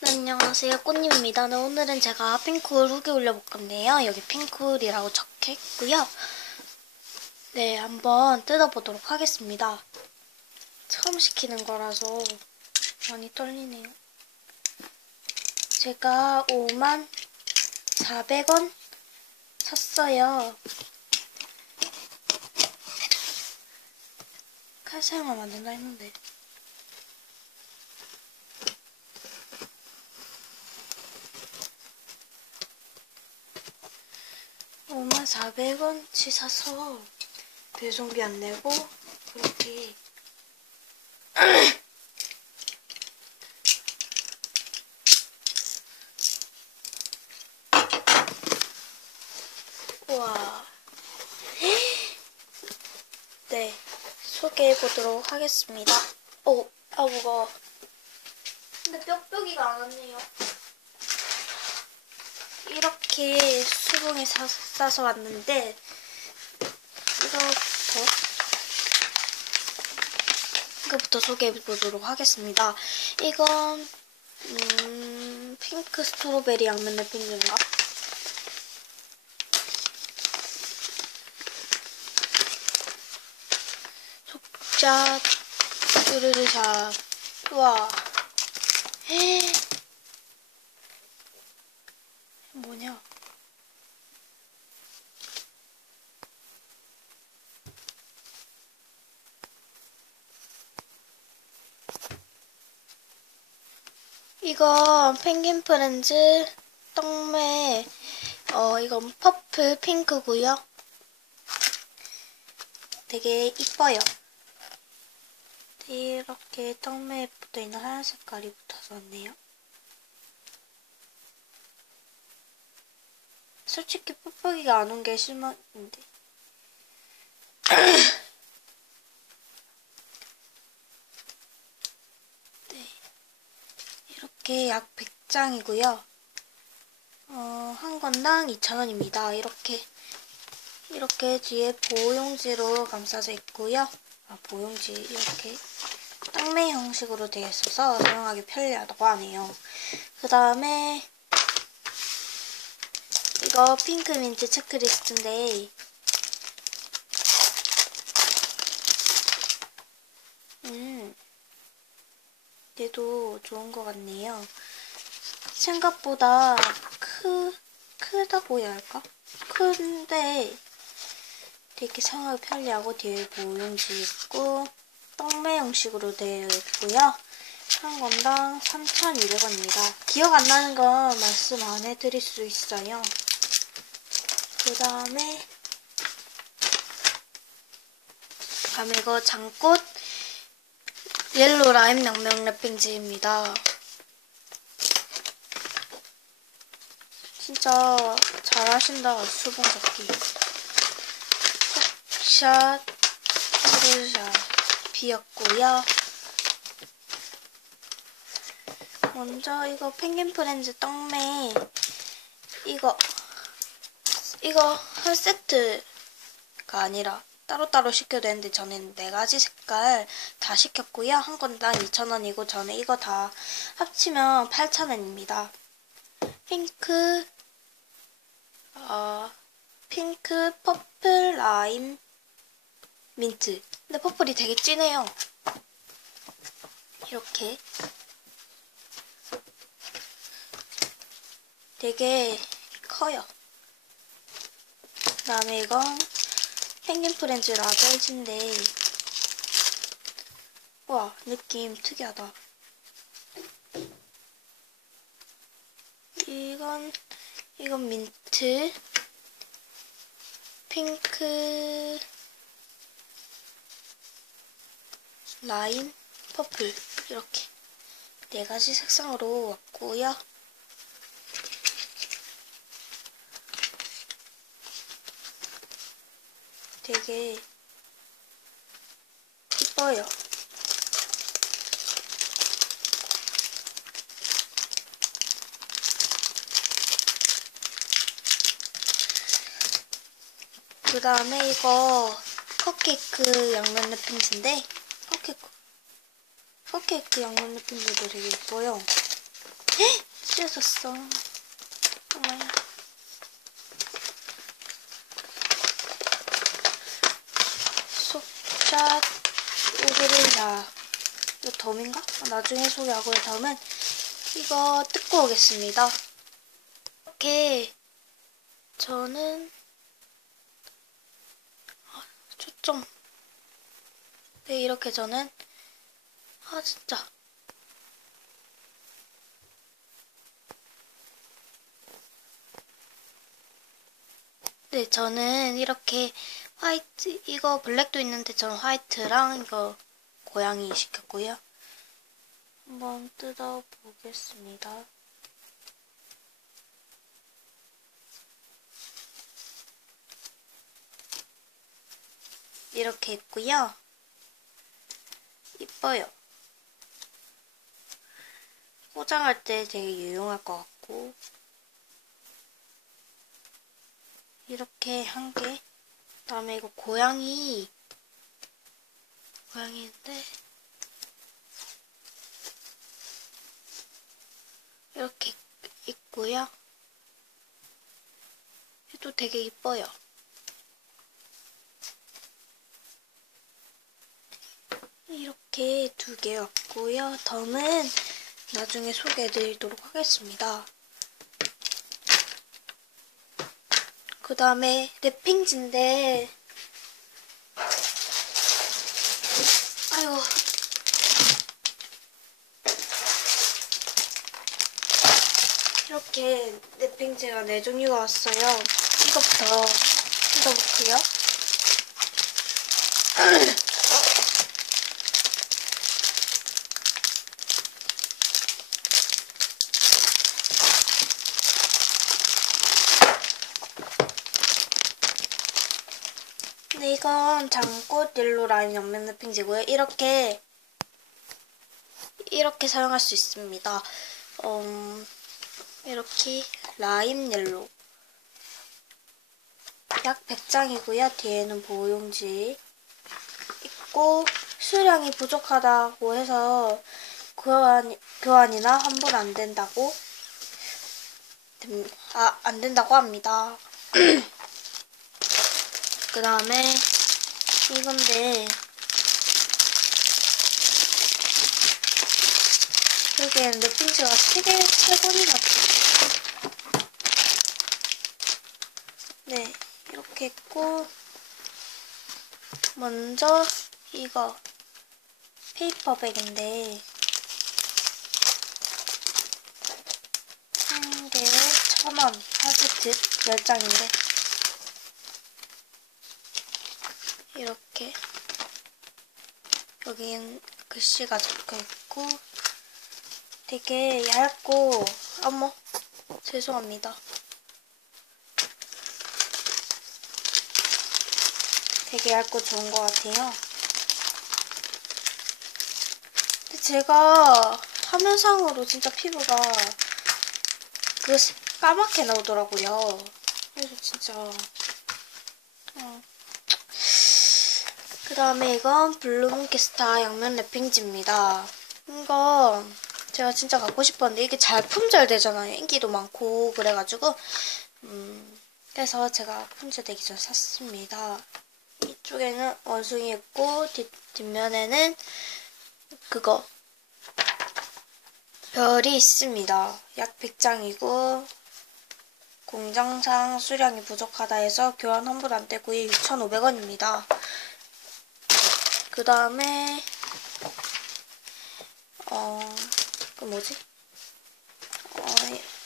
네, 안녕하세요 꽃님입니다. 네, 오늘은 제가 핑크홀 후기 올려볼 건데요. 여기 핑크홀이라고 적혀 있고요. 네, 한번 뜯어보도록 하겠습니다. 처음 시키는 거라서 많이 떨리네요. 제가 5만 400원 샀어요. 칼 사용하면 안 된다 했는데. 오만 400원치 사서 배송비 안 내고 그렇게 우와. 네 소개해 보도록 하겠습니다. 오, 아 무거워. 근데 뾱뾱이가 안 왔네요. 이렇게 수봉에 사, 싸서 왔는데 이거부터 이거부터 소개해 보도록 하겠습니다. 이건 음, 핑크 스트로베리 양면 랩핑인가? 속자 뚜르르샷 우와 헤 뭐냐? 이거 펭귄 프렌즈 떡매 어 이건 퍼플 핑크고요. 되게 이뻐요. 이렇게 떡매에 붙어있는 하얀 색깔이 붙어서 왔네요. 솔직히 뽁뽁이가 안 온 게 실망인데. 네. 이렇게 약 100장이고요. 어, 한 건당 2,000원입니다. 이렇게, 이렇게 뒤에 보용지로 감싸져 있고요. 아, 보용지, 이렇게 땅매 형식으로 되어 있어서 사용하기 편리하다고 하네요. 그 다음에, 이거 핑크 민트 체크리스트인데 음 얘도 좋은 것 같네요 생각보다 크, 크다고 해야 할까? 큰데 되게 사용하기 편리하고 뒤에 보용지 있고 떡매 형식으로 되어 있고요 한 건당 3,200원입니다. 기억 안 나는 건 말씀 안 해드릴 수 있어요. 그 다음에 다음 이거 장꽃 옐로 라임 양면 랩핑지입니다. 진짜 잘하신다 수봉 잡기. 샷, 트루샷 비었고요. 먼저 이거 펭귄 프렌즈 떡메 이거 이거 한 세트가 아니라 따로따로 시켜도 되는데 저는 네 가지 색깔 다 시켰고요. 한 건당 2,000원이고 저는 이거 다 합치면 8,000원입니다. 핑크 어 핑크, 퍼플, 라임, 민트. 근데 퍼플이 되게 진해요. 이렇게 되게 커요. 그 다음에 이건 펭귄 프렌즈 라벨즈인데 와 느낌 특이하다. 이건 이건 민트 핑크 라임 퍼플 이렇게 네 가지 색상으로 왔고요. 되게 이뻐요. 그 다음에 이거 컵케이크 양면 랩핑지인데 컵케이크 컵케이크 양면 랩핑지도 되게 예뻐요. 찢어졌어. 엄마야. 속자 여기를 자 이거 덤인가? 아, 나중에 소개하고요. 다음은 이거 뜯고 오겠습니다. 이렇게 저는 아, 초점 네 이렇게 저는 아 진짜 네, 저는 이렇게 화이트, 이거 블랙도 있는데 저는 화이트랑 이거 고양이 시켰고요. 한번 뜯어보겠습니다. 이렇게 있고요. 이뻐요. 포장할 때 되게 유용할 것 같고 이렇게 한 개. 그다음에 이거 고양이 고양이인데 이렇게 있고요. 얘도 되게 이뻐요. 이렇게 두 개였고요. 덤은 나중에 소개해드리도록 하겠습니다. 그 다음에 랩핑지인데 아이고 이렇게 랩핑지가 네 종류가 왔어요. 이것부터 뜯어볼게요. 네, 이건 장꽃 옐로 라인 옆면 랩핑지고요. 이렇게 이렇게 사용할 수 있습니다. 음, 이렇게 라임 옐로 약 100장이고요. 뒤에는 보호용지 있고 수량이 부족하다고 해서 교환, 교환이나 환불 안 된다고 아, 안 된다고 합니다. 그 다음에 이건데. 여기에 랩핑지가 7개, 7권이나 네 이렇게 있고 먼저 이거 페이퍼백인데 한 개에 천원 하드트 10장인데 이렇게 여긴 글씨가 적혀 있고 되게 얇고 어머 죄송합니다. 되게 얇고 좋은 것 같아요. 근데 제가 화면상으로 진짜 피부가 그 까맣게 나오더라고요. 그래서 진짜 어. 그 다음에 이건 블루문키스타 양면 랩핑지입니다. 이거 제가 진짜 갖고 싶었는데 이게 잘 품절 되잖아요. 인기도 많고 그래가지고 음, 그래서 제가 품절 되기 전에 샀습니다. 이쪽에는 원숭이 있고 뒷, 뒷면에는 그거 별이 있습니다. 약 100장이고 공장상 수량이 부족하다 해서 교환 환불 안 되고 6,500원입니다. 그 다음에 어, 그 뭐지? 어,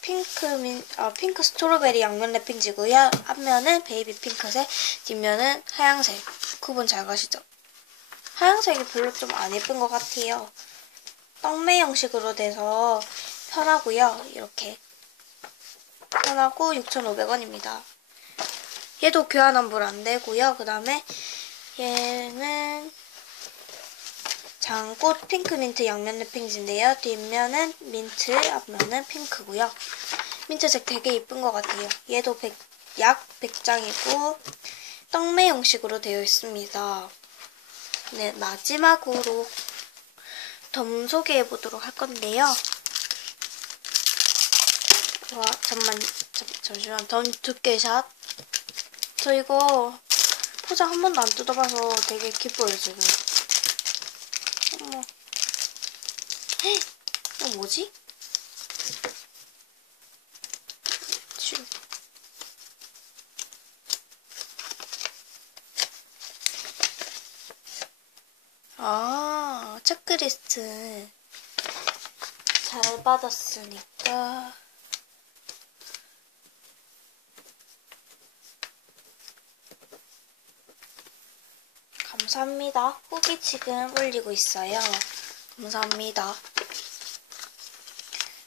핑크 민, 아, 핑크 스트로베리 양면 랩핑지고요. 앞면은 베이비 핑크색, 뒷면은 하양색. 구분 잘 가시죠? 하양색이 별로 좀 안 예쁜 것 같아요. 떡메 형식으로 돼서 편하고요. 이렇게 편하고 6,500원입니다. 얘도 교환 환불 안 되고요. 그 다음에 얘는 장꽃 핑크 민트 양면 랩핑지인데요. 뒷면은 민트, 앞면은 핑크고요. 민트 색 되게 이쁜 것 같아요. 얘도 100, 약 100장이고 떡메 형식으로 되어 있습니다. 네, 마지막으로 덤 소개해 보도록 할 건데요. 와, 잠만, 잠, 잠시만. 던 두께샷. 저 이거 포장 한 번도 안 뜯어봐서 되게 기뻐요, 지금. 어머. 헉! 이거 뭐지? 슈. 아, 체크리스트. 잘 받았으니까. 감사합니다. 후기 지금 올리고 있어요. 감사합니다.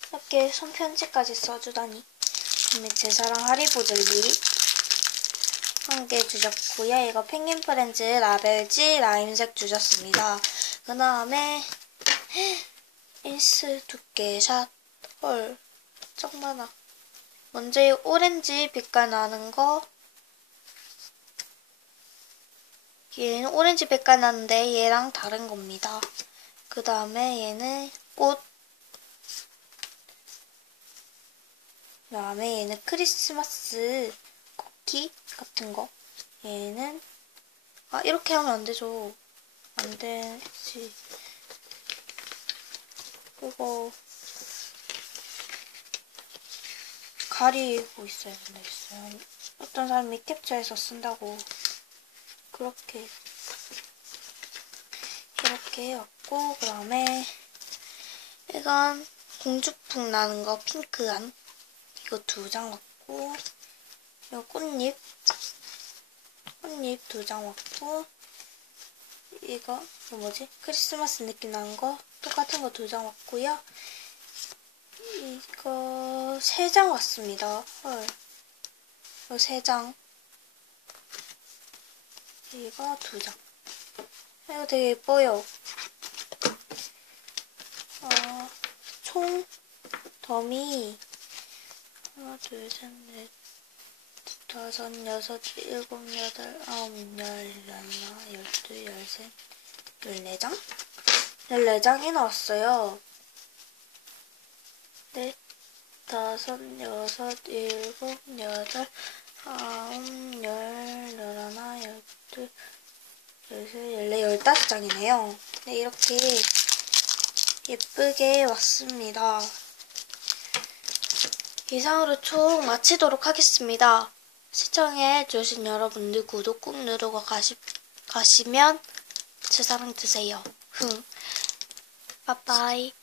이렇게 손편지까지 써주다니. 그다음에 제 사랑 하리보 젤리 한 개 주셨고요. 이거 펭귄 프렌즈 라벨지 라임색 주셨습니다. 그 다음에 인스 두께 샷 헐, 쩍 많아. 먼저 이 오렌지 빛깔 나는 거 얘는 오렌지 나는데 얘랑 다른 겁니다. 그 다음에 얘는 꽃. 그 다음에 얘는 크리스마스 쿠키 같은 거. 얘는 아 이렇게 하면 안 되죠. 안 되지. 그거 가리고 있어야 된다 했어요. 어떤 사람이 캡처해서 쓴다고 그렇게 이렇게 해왔고 그 다음에 이건 공주풍 나는 거 핑크한 이거 두 장 왔고 이거 꽃잎 꽃잎 두 장 왔고 이거 이거 뭐지? 크리스마스 느낌 나는 거 똑같은 거 두 장 왔고요. 이거 세 장 왔습니다. 헐. 이거 세장 이거 두 장. 이거 되게 예뻐요. 어, 총 덤이 하나, 둘, 셋, 넷, 다섯, 여섯, 일곱, 여덟, 아홉, 열, 열하나, 열둘, 열셋, 열네 장? 열네 장이 나왔어요. 넷, 다섯, 여섯, 일곱, 여덟, 아홉, 열, 14, 15장이네요. 네, 이렇게 예쁘게 왔습니다. 이상으로 총 마치도록 하겠습니다. 시청해주신 여러분들 구독 꾹 누르고 가시, 가시면 제 사랑 드세요. 흥. 빠빠이.